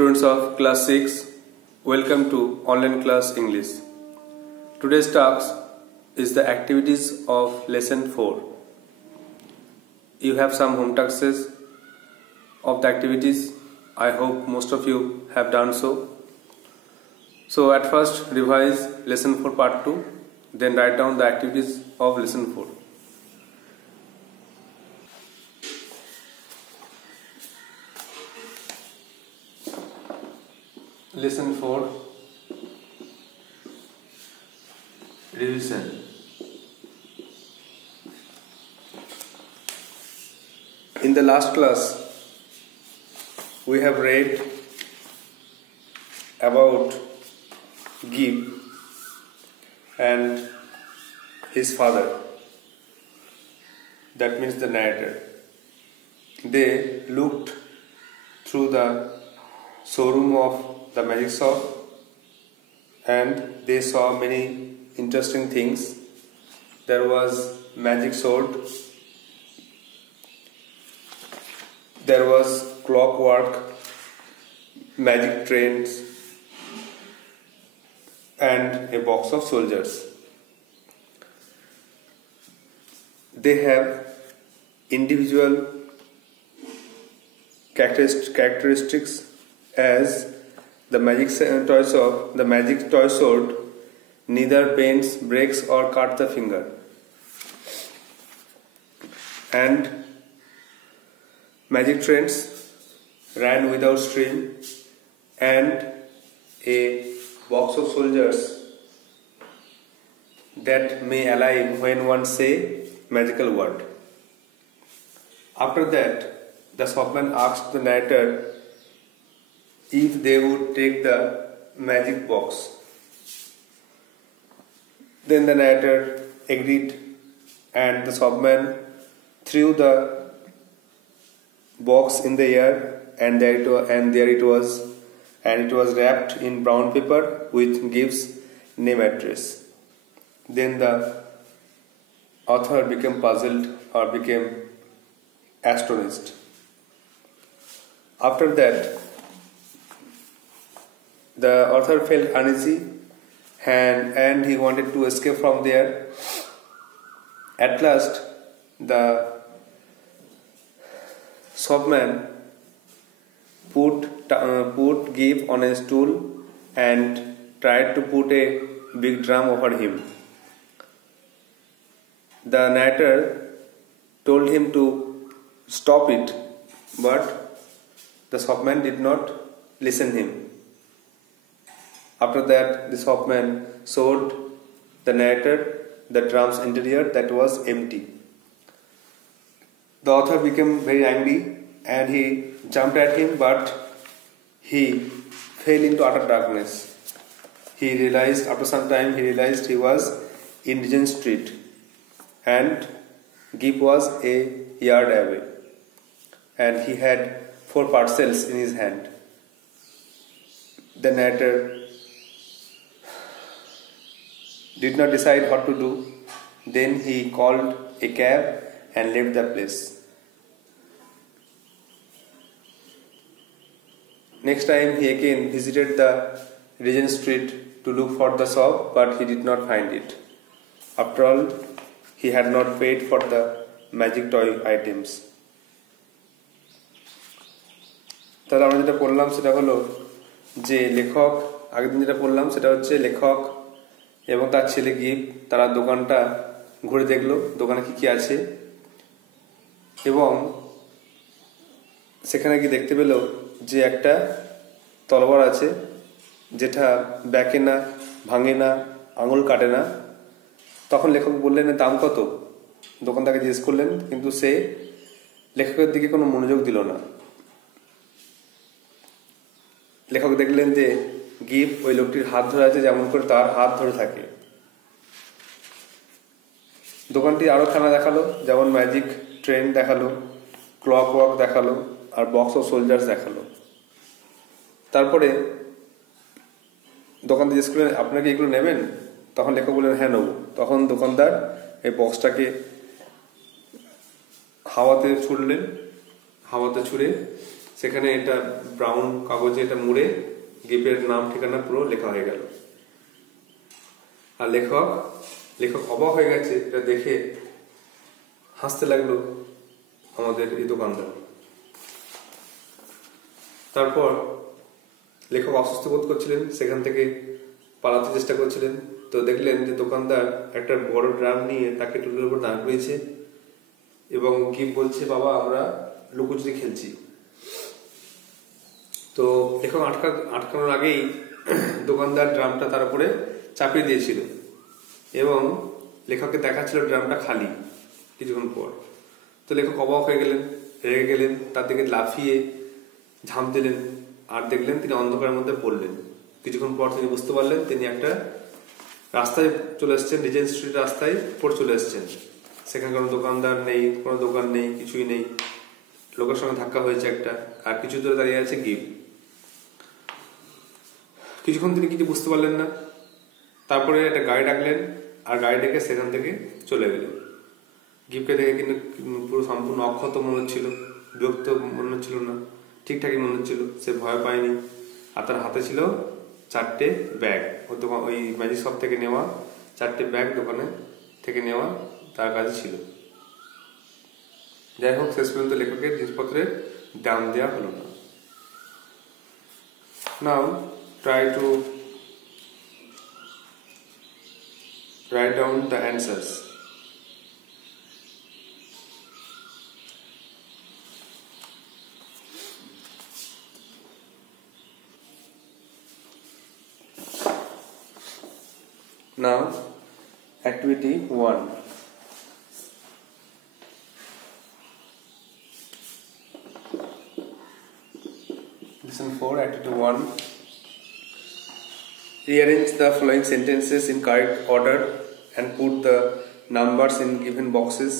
Students of class 6, welcome to online class English. Today's task is the activities of lesson 4. You have some home tasks of the activities. I hope most of you have done so. So at first revise lesson 4 part 2, then write down the activities of lesson 4. Lesson 4 Revision. In the last class we have read about Gib and his father, that means the narrator. They looked through the showroom of the magic shop and they saw many interesting things. There was magic sword, there was clockwork, magic trains and a box of soldiers. They have individual characteristics as the magic toy sword neither pains, breaks or cuts the finger, and magic trains ran without stream, and a box of soldiers that may alive when one say magical word. After that, the shopman asked the narrator if they would take the magic box. Then the narrator agreed and the shopman threw the box in the air and there it was wrapped in brown paper with Gib's name address. Then the author became puzzled or became astonished. After that, the author felt uneasy and he wanted to escape from there. At last, the shopman put Gib on a stool and tried to put a big drum over him. The narrator told him to stop it, but the shopman did not listen him. After that, the shopman showed the narrator the drum's interior that was empty. The author became very angry and he jumped at him, but he fell into utter darkness. After some time he realized he was in Regent Street and Gib was a yard away and he had 4 parcels in his hand. The narrator did not decide what to do. Then he called a cab and left the place. Next time he again visited the Regent Street to look for the shop, but he did not find it. After all, he had not paid for the magic toy items. তাহলে আমরা যেটা পড়লাম সেটা হলো যে লেখক, আগের দিন যেটা পড়লাম সেটা হচ্ছে লেখক এবং তার ছেলে গিব তারা দোকানটা ঘুরে দেখলো দোকানে কি আছে, এবং সেখানে গিয়ে দেখতে পেল যে একটা তলোয়ার আছে যেটা ব্যাকে না, ভাঙে না, আঙুল কাটে না। তখন লেখক বললেন দাম কত? দোকানদারকে জিজ্ঞেস করলেন, কিন্তু সে লেখকের দিকে কোনো মনোযোগ দিল না। লেখক দেখলেন যে গিব ওই লোকটির হাত ধরে আছে যেমন করে তার হাত ধরে থাকে। দোকানটি আরো খানা দেখালো, যেমন ম্যাজিক ট্রেন দেখালো, ক্লকওয়ার্ক দেখালো আর বক্স অফ সোলজার্স দেখালো। তারপরে দোকানদার জিজ্ঞেস করলেন আপনাকে এগুলো নেবেন? তখন লেখক বললেন হ্যাঁ নেব। তখন দোকানদার এই বক্সটাকে হাওয়াতে ছুড়লেন, হাওয়াতে ছুড়ে সেখানে এটা ব্রাউন কাগজে এটা মুড়ে গিফের নাম ঠিকানা পুরো লেখা হয়ে গেল। আর লেখক অবাক হয়ে গেছে, এটা দেখে হাসতে লাগলো আমাদের এই দোকানদার। তারপর লেখক অসুস্থ বোধ করছিলেন, সেখান থেকে পালাতে চেষ্টা করছিলেন। তো দেখলেন যে দোকানদার একটা বড় ড্রাম নিয়ে তাকে টুলের উপর দাঁড় করিয়েছে এবং গিফট বলছে, বাবা আমরা লুকোচুরি খেলছি। তো লেখক আটকানোর আগেই দোকানদার ড্রামটা তার উপরে চাপিয়ে দিয়েছিল এবং লেখককে দেখাচ্ছিল ড্রামটা খালি। কিছুক্ষণ পর তো লেখক অবাক হয়ে গেলেন, রেগে গেলেন, তার দিকে লাফিয়ে ঝাঁপ দিলেন আর দেখলেন তিনি অন্ধকারের মধ্যে পড়লেন। কিছুক্ষণ পর তিনি বুঝতে পারলেন তিনি একটা রাস্তায় চলে এসছেন, রিজেন্ট স্ট্রিট রাস্তায় পড়ে চলে এসছেন। সেখানে কোনো দোকানদার নেই, কোনো দোকান নেই, কিছুই নেই। লোকের সঙ্গে ধাক্কা হয়েছে একটা, আর কিছু দূরে দাঁড়িয়ে আছে গিফট। কিছুক্ষণ তিনি কিছু বুঝতে পারলেন না। তারপরে একটা গাড়ি ডাকলেন আর গাড়ি ডেকে সেখান থেকে চলে গেলেন। গিফটকে দেখে কিন্তু পুরো সম্পূর্ণ অক্ষত মনে হচ্ছিল, বিরক্ত মনে হচ্ছিল না, ঠিকঠাকই মনে হচ্ছিল। সে ভয় পায়নি। আর তার হাতে ছিল 4টে ব্যাগ, ওই ম্যাজিক শপ থেকে নেওয়া 4টে ব্যাগ, দোকানে থেকে নেওয়া তার কাছে ছিল। যাই হোক, শেষ পর্যন্ত লেখকের জিনিসপত্রের দাম দেওয়া হলো না। নাও try to write down the answers. Now activity 1. Listen for activity 1. Rearrange the following sentences in correct order and put the numbers in given boxes.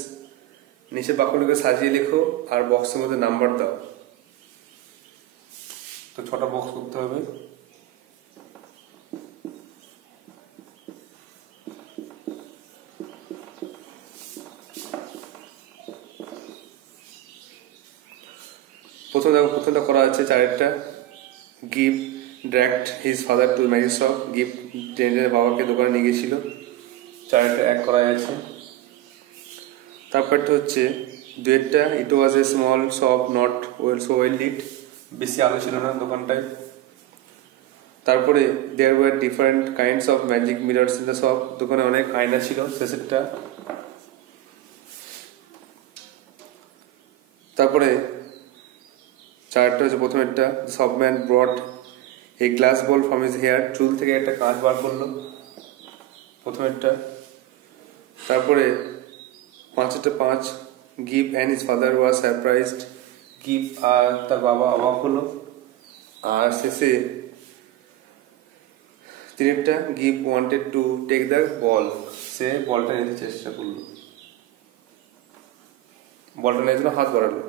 নিচে বাক্যগুলোকে সাজিয়ে লেখো আর বক্সের মধ্যে নাম্বার দাও। তো 6টা বক্স করতে হবে। প্রথমটা করা আছে 4টা। Give dragged his father to the magic shop. Gift টেনে বাবাকে দোকানে নিয়ে গেছিল। 4টা এক করা আছে। তারপরটা হচ্ছে 2টা, it was a small shop not so well lit. বেশি আলো ছিল না দোকানটায়। তারপরে there were different kinds of magic mirrors in the shop. দোকানে অনেক আয়না ছিল। শেষেরটা। তারপরে 4টা হচ্ছে প্রথমেরটা, the shopman brought a glass ball from his hair. চুল থেকে একটা কাঁচ বার করলো, প্রথমেরটা। তারপরে 5 গিভ and his father was surprised. গিভ আর তার বাবা অবাক হলো। আর শেষে 3টা, গিভ wanted to take the ball. সে বলটা নিতে চেষ্টা করলো, বলটা নেওয়ার জন্য হাত বাড়ালো।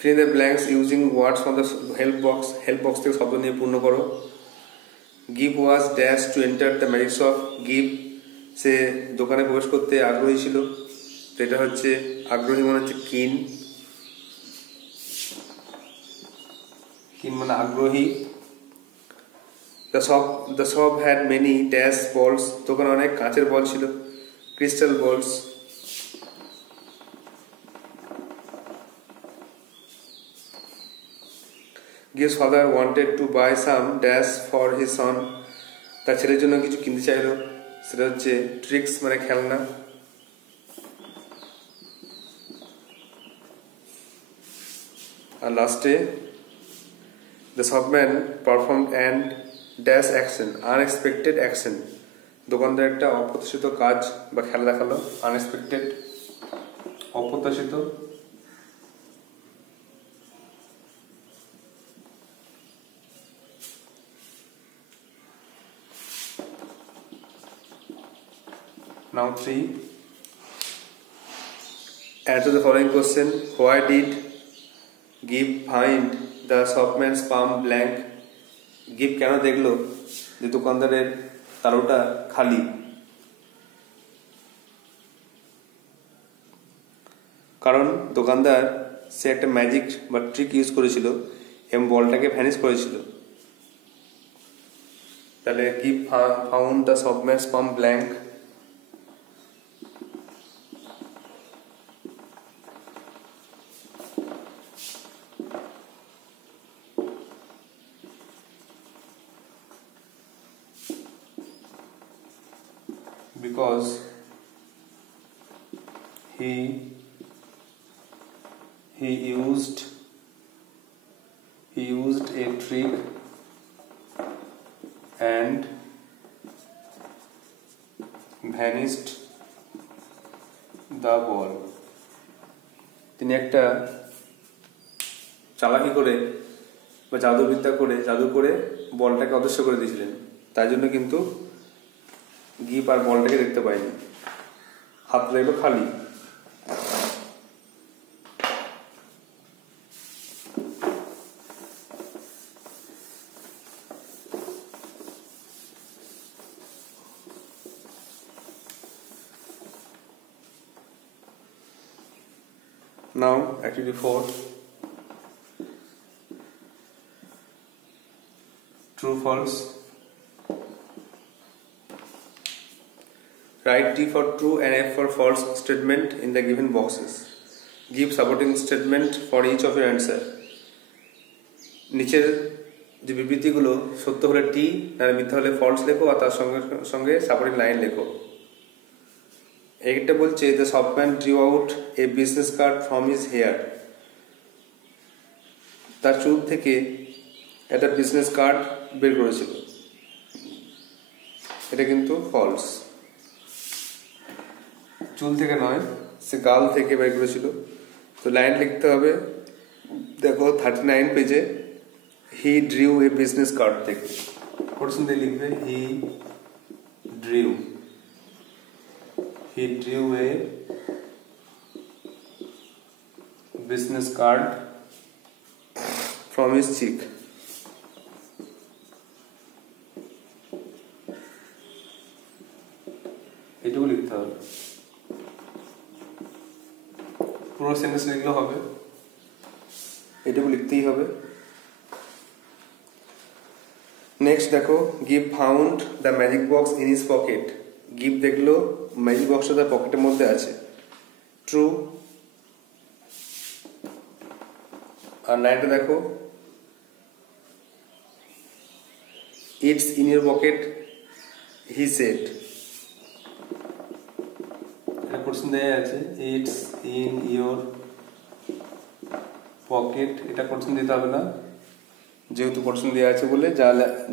Fill in the blanks using words from the help box. Help box থেকে শব্দ নিয়ে পূর্ণ করো। Give was dash to enter the magic shop. Give সে দোকানে প্রবেশ করতে আগ্রহী ছিল। তো এটা হচ্ছে আগ্রহী মানে হচ্ছে কিন মানে আগ্রহী। The shop had many dash balls. দোকানে অনেক কাঁচের বল ছিল, crystal balls. Give's father wanted to buy some dash for his son. তার ছেলের জন্য কিছু কিনতে চাইলো, সেটা হচ্ছে ট্রিক্স মানে খেলনা। আর লাস্টে the shopman performed an dash action, unexpected action. দোকানদার একটা অপ্রত্যাশিত কাজ বা খেলা দেখালো, আনএক্সপেক্টেড অপ্রত্যাশিত। Now 3. Answer the following question. Why did Give find the shopman's palm blank? Give কেন দেখলো যে দোকানদারের তালুটা খালি? কারণ দোকানদার সে একটা ম্যাজিক বা ট্রিক ইউজ করেছিল এবং বলটাকে ভ্যানিশ করেছিল। তাহলে গিভ found the submerse pump blank, because he used a trick and vanished the ball. তিনি একটা চালাকি করে বা জাদু করে বলটাকে অদৃশ্য করে দিয়েছিলেন, তাই জন্য কিন্তু গিভ আর বলটাকে দেখতে পাইনি, হাত দেখলো খালি। Now activity 4, true false. Write T for true and F for false statement in the given boxes. Give supporting statement for each of your answer. নিচের যে বিবৃতিগুলো সত্য হলে টি আর মিথ্যা হলে ফলস লেখো আর তার সঙ্গে সঙ্গে সাপোর্টিং লাইন লেখো। একটা বলছে the shopman drew out a business card from his hair, তার চুল থেকে একটা বিজনেস কার্ড বের করেছিল, এটা কিন্তু ফলস। চুল থেকে নয়, সে গাল থেকে বের করেছিল। তো লাইন লিখতে হবে, দেখো 39 পেজে হি ড্রিউ এ বিজনেস কার্ড থেকে কোশ্চেন দিয়ে লিখবে হি drew a business card from his cheek. এটুকু লিখতে হবে, পুরো সেন্টেন্স লিখলেও হবে, এটুকু লিখতেই হবে। নেক্সট দেখো, give found the magic box in his pocket. Give দেখলো ম্যাজিক বক্সটা তার পকেটের মধ্যে আছে, ট্রু। আর নাইনটা দেখো, it's in your pocket he said. এটা কোশ্চেন দেয়া আছে, ইটস ইন ইউর পকেট, এটা কোশ্চেন দিতে হবে না, যেহেতু কোশ্চেন দেওয়া আছে বলে যা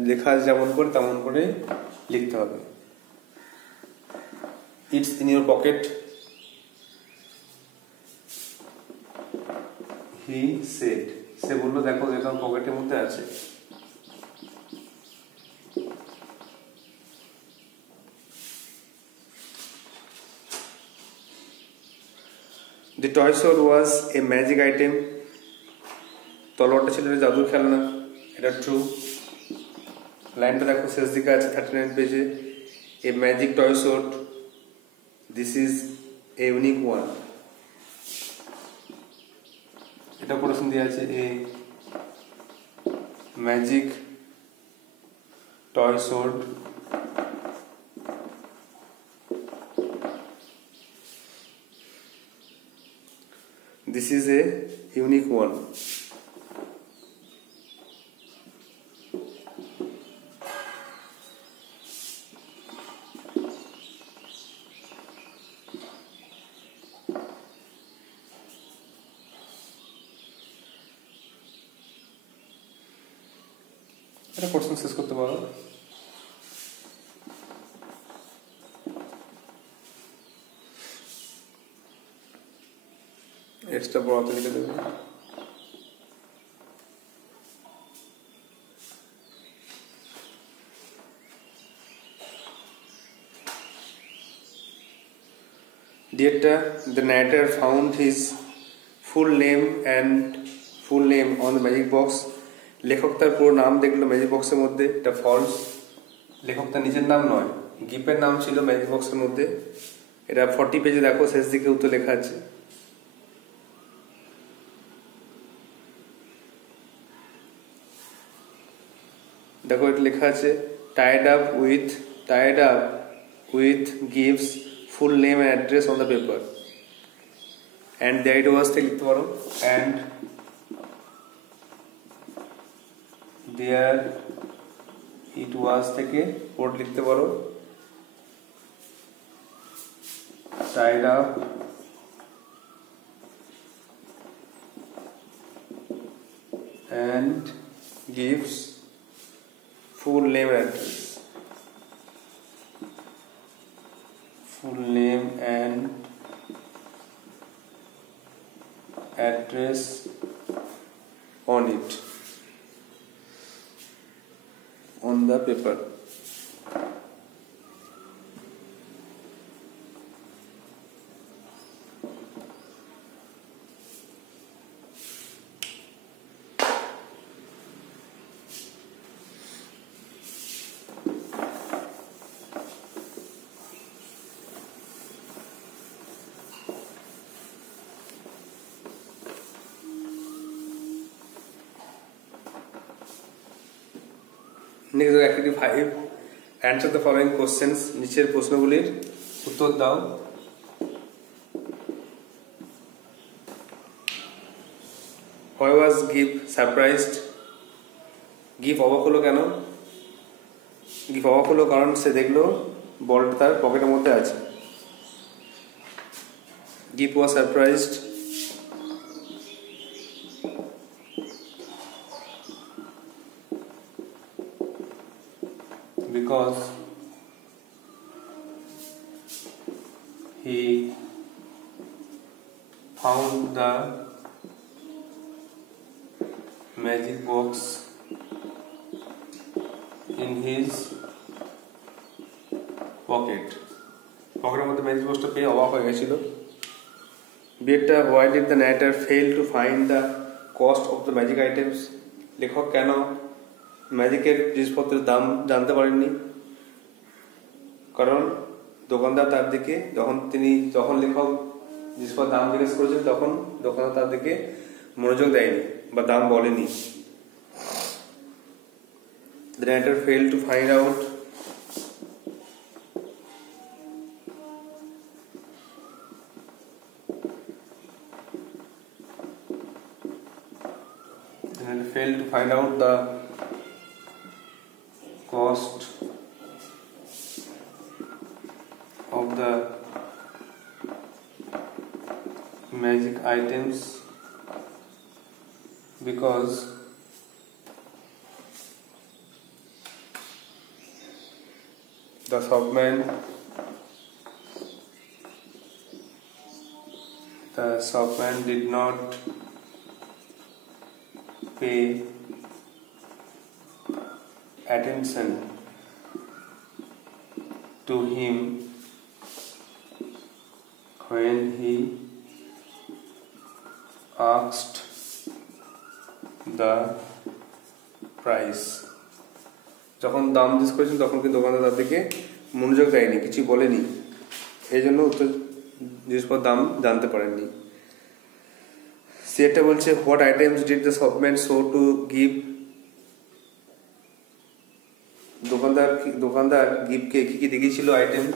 লেখা আছে যেমন করে তেমন করে লিখতে হবে। It's in your pocket, he said. সে বললো দেখো যে তোমার পকেটের মধ্যে আছে। The toy sword was a magic item. তলোয়ারটা ছিল জাদুর খেলনা, এটা ট্রু। লাইনটা দেখো শেষ দিকে আছে 39 পেজে, a magic toy sword, this is a unique one. এটা কোশ্চেন দেয়া আছে, a magic toy sword this is a unique one. এটা কোশ্চেন শেষ করতে পারো। এক্সট্রা বড় লিখে দেবে। Dear, the narrator found his full name on the magic box. লেখক তার পুরো নাম দেখলো ম্যাজিক বক্সের মধ্যে, এটা ফলস। লেখক তার নিজের নাম নয়, গিফের নাম ছিল ম্যাজিক বক্সের মধ্যে। এটা 40 পেজে দেখো শেষ দিকে উত্তর লেখা আছে। দেখো এটা লেখা আছে tied up with gives full name and address on the paper, and there it was থেকে লিখতে পারো, and there it was থেকে কোড লিখতে পারো, tied up and gives full name and address. Full name and address on it, on the paper. Next activity 5, answer the following questions. নিচের প্রশ্নগুলির উত্তর দাও। Why was Gibb surprised? Gibb অবাক হলো কেন? Gibb অবাক হলো কারণ সে দেখলো বলটা তার পকেটের মধ্যে আছে। Gibb was surprised because he found the magic box in his pocket. পকেটের মধ্যে ম্যাজিক বক্সটা পেয়ে অবাক হয়ে গেছিল। বিয়েটা why did the narrator fail to find the cost of the magic items? লেখক কেন ম্যাজিকের জিনিসপত্রের দাম জানতে পারেননি? কারণ দোকানদার তার দিকে যখন লেখক জিনিসপত্রের দাম জিজ্ঞেস করেছেন তখন দোকানদার তার দিকে মনোযোগ দেয়নি বা দাম বলেনি। The narrator failed to find out the cost of the magic items because the shopman did not pay attention to him when he asked the price. যখন দাম জিজ্ঞেস করেছেন তখন কিন্তু দোকানদার তার দিকে মনোযোগ দেয়নি, কিছু বলেনি, এই জন্য উত্তর জিনিসপত্রের দাম জানতে পারেননি। সেটা বলছে what items did the shopman show to give? দোকানদার গিভকে কি কি দেখিয়েছিল item?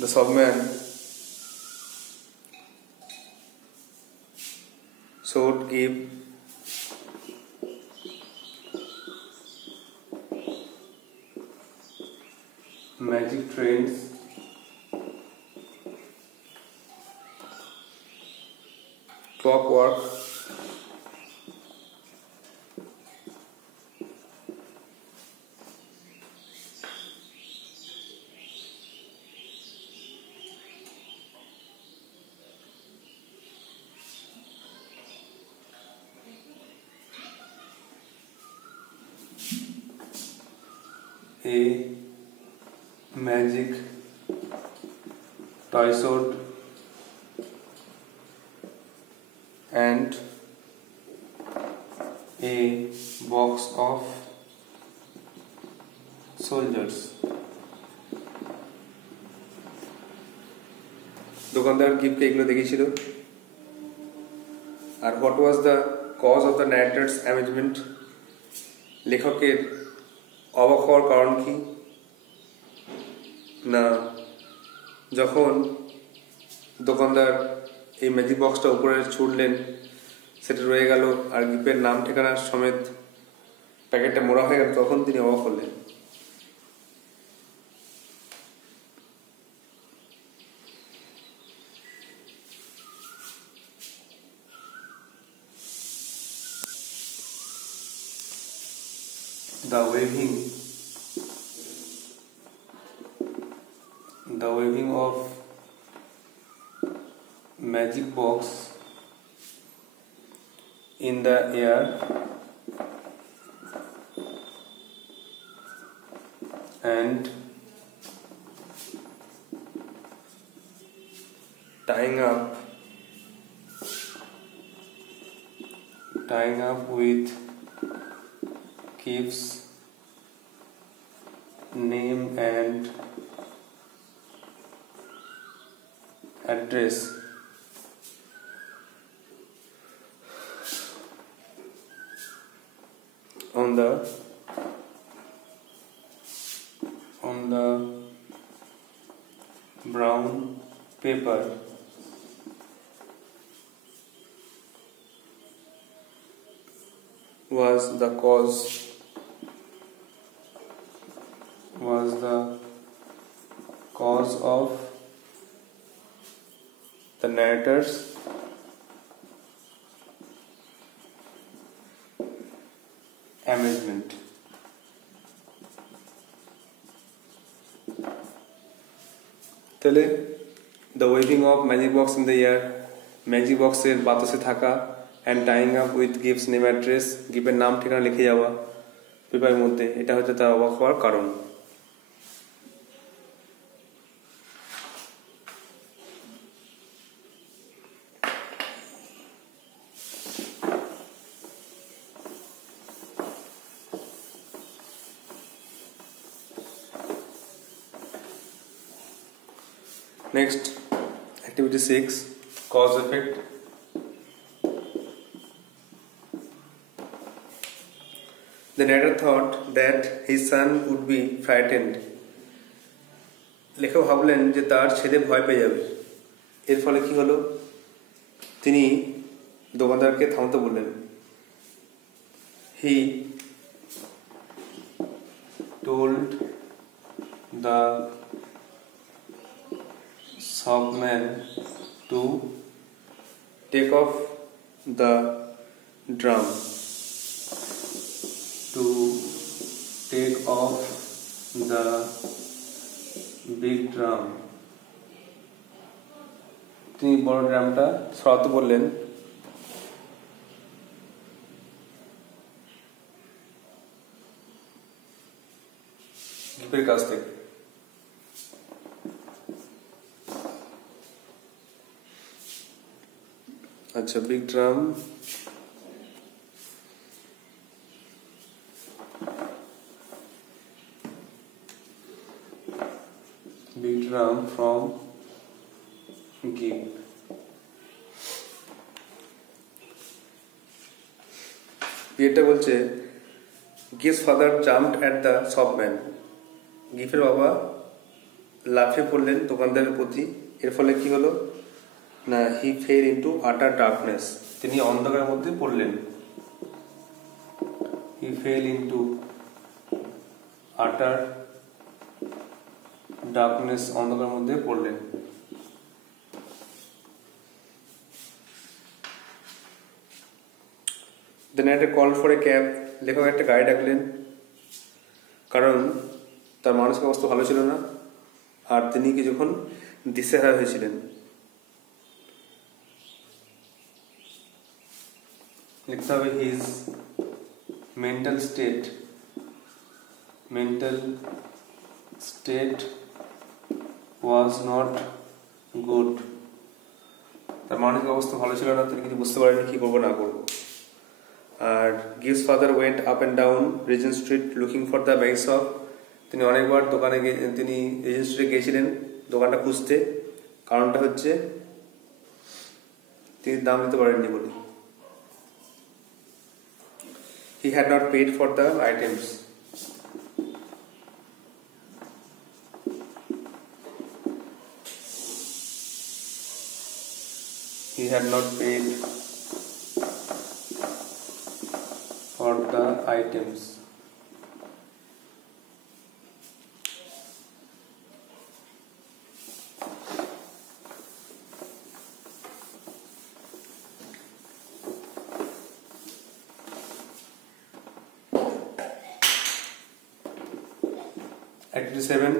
The shopman showed Gibb magic trains, clockwork, a magic toy sword and a box of soldiers. দোকানদার গিফটকে এগুলো দেখিয়েছিল। আর what was the cause of the narrator's amazement, লেখকের অবাক হওয়ার কারণ কি? না, যখন দোকানদার এই ম্যাজিক বক্সটা উপরে ছুড়লেন, সেটা রয়ে গেল আর গিফটের নাম ঠিকানা সমেত প্যাকেটটা মোড়া হয়ে গেল, তখন তিনি অবাক হলেন। The waving of magic box in the air and tying up with Kif's name and address on the brown paper was the cause of the narrator's amazement. তাহলে the waving of magic box in the air, magic বক্সের বাতাসে থাকা, and tying up with gifts name address, গিফটের নাম ঠিকানা লিখে যাওয়া পেপারের মধ্যে, এটা হচ্ছে তার অবাক হওয়ার কারণ। Next, activity 6, cause effect. The narrator thought that his son would be frightened. লেখক ভাবলেন যে তার ছেলে ভয় পেয়ে যাবে। এর ফলে কি হলো? তিনি দোকানদারকে থামতে বললেন। He told the shopman to take off the drum. To take off the big drum. তিনি বড় ড্রামটা সরাতে বললেন। গিফটের কাছ থেকে। আচ্ছা, বিগ ড্রাম from gift. এটা বলছে Gift's father jumped at the shopman. গিফের বাবা লাফিয়ে পড়লেন দোকানদারের প্রতি। এর ফলে কি হলো? না, হি ফেল ইনটু আটার ডার্কনেস, তিনি অন্ধকারের মধ্যে পড়লেন। হি ফেল ইনটু আটার ডার্কনেস, অন্ধকারের মধ্যে পড়লেন। The narrator called for a cab. লেখক একটা গাড়ি ডাকলেন, কারণ তার মানসিক অবস্থা ভালো ছিল না আর তিনি কিছুক্ষণ দিশেহারা হয়েছিলেন। লিখতে হবে his mental state was not good. তার মানসিক অবস্থা ভালো ছিল না, তিনি কিছু বুঝতে পারেননি কি করবো না করবো। আর গিভস father went up and down Regent Street looking for the bag shop. তিনি অনেকবার তিনি রিজেন্ট স্ট্রিটে গিয়েছিলেন দোকানটা খুঁজতে। কারণটা হচ্ছে তিনি দাম দিতে পারেননি বলে। He had not paid for the items. He had not paid for the items. Activity 7.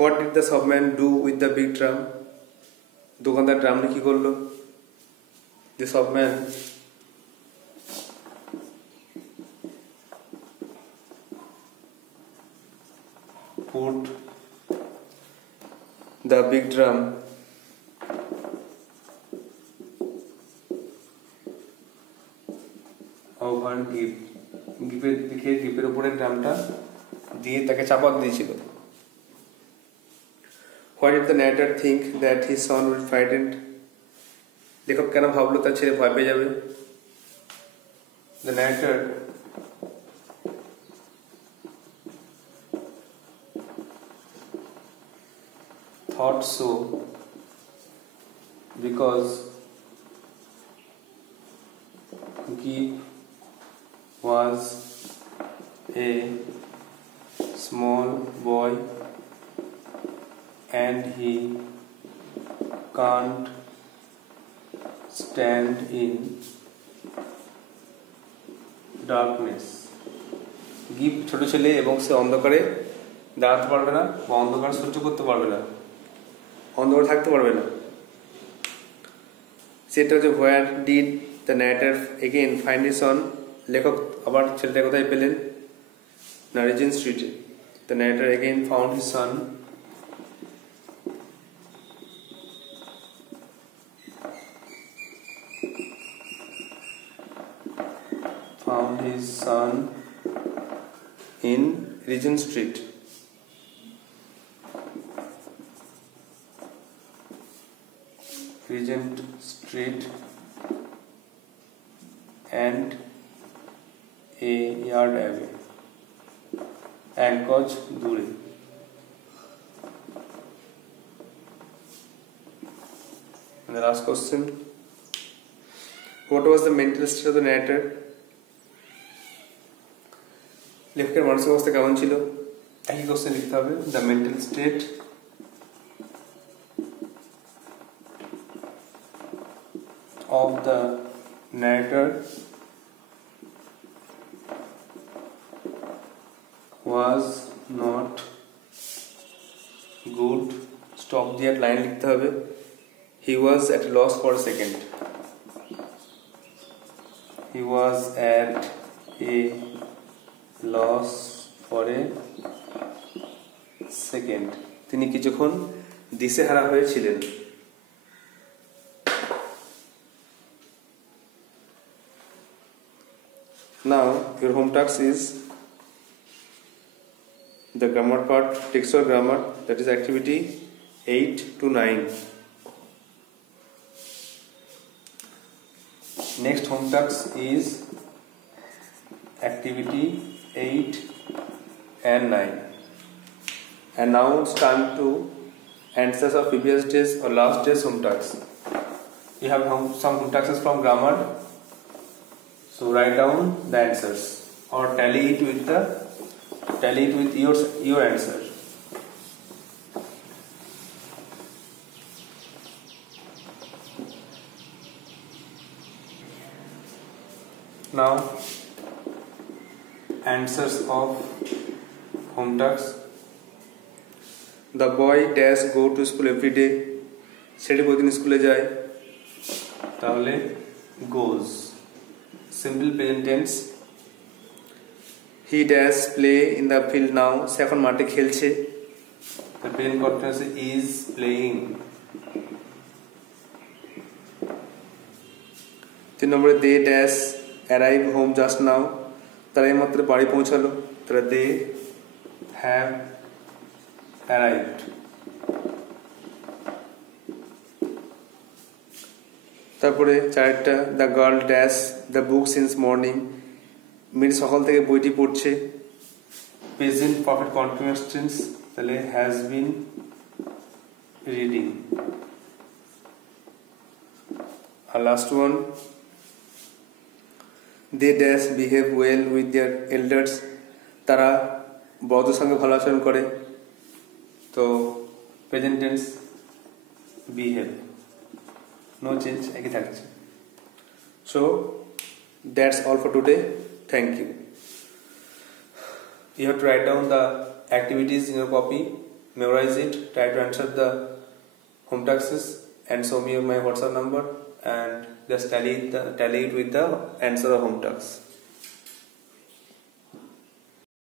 What did the shopman do with the big drum? দোকানদার ড্রাম নিয়ে কি করলো? The shopman put the big drum over গিপের উপরে ড্রামটা দিয়ে তাকে চাপা দিয়েছিল। Why did the narrator think that his son would be frightened? লেখক কেন ভাবলো তার ছেলে ভয় পেয়ে যাবে? The narrator thought so because Gip was a small boy and he can't stand in darkness. গিপ ছোট ছেলে এবং সে অন্ধকারে দাঁড়াতে পারবে না বা অন্ধকার সহ্য করতে পারবে না, অন্ধকারে থাকতে পারবে না। সেটা হচ্ছে where did the narrator again find his son? লেখক আবার ছেলেটা কোথায় পেলেন? না, রিজেন্ট স্ট্রিটে। The narrator again found his son in Regent Street. Regent Street and a yard away. এক গজ দূরে। And the last question. What was the mental state of the narrator? লেখকের মানসিক অবস্থা কেমন ছিল? একই কোশ্চেন লিখতে হবে। The mental state of the narrator was not good. Stop দিয়ে লাইন লিখতে হবে। He was at a loss for a second. He was at a loss for a second. তিনি কিছুক্ষণ দিশেহারা হয়েছিলেন। Now your home task is the grammar part, textual grammar, that is activity 8 to 9. Next home task is activity 8 and 9. And now it's time to answers of previous days or last days home tasks. You have some home tasks from grammar, so write down the answers or tally it with your answer. Now answers of home tasks. The boy dash go to school every day. ছেলে প্রতিদিন স্কুলে যায়, তাহলে goes. Simple present tense. He dash play in the field now. সে এখন মাঠে খেলছে। The present continuous is playing. 3 নম্বরে they dash arrive home just now. তারা এইমাত্র বাড়ি পৌঁছালো, তারা they have arrived. তারপরে চারটা the girl dash the book since morning. মেয়ে সকাল থেকে বইটি পড়ছে। প্রেজেন্ট পারফেক্ট কন্টিনিউয়াস টেন্স, তাহলে has been reading. আর last one they dash behave well with their elders. তারা বড়দের সঙ্গে ভালো আচরণ করে, তো present tense behave, no change, একই থাকছে। So that's all for today. Thank you. You have to write down the activities in your copy, memorize it, try to answer the home tasks, and show me my WhatsApp number, and just tally it with the answer of home tasks.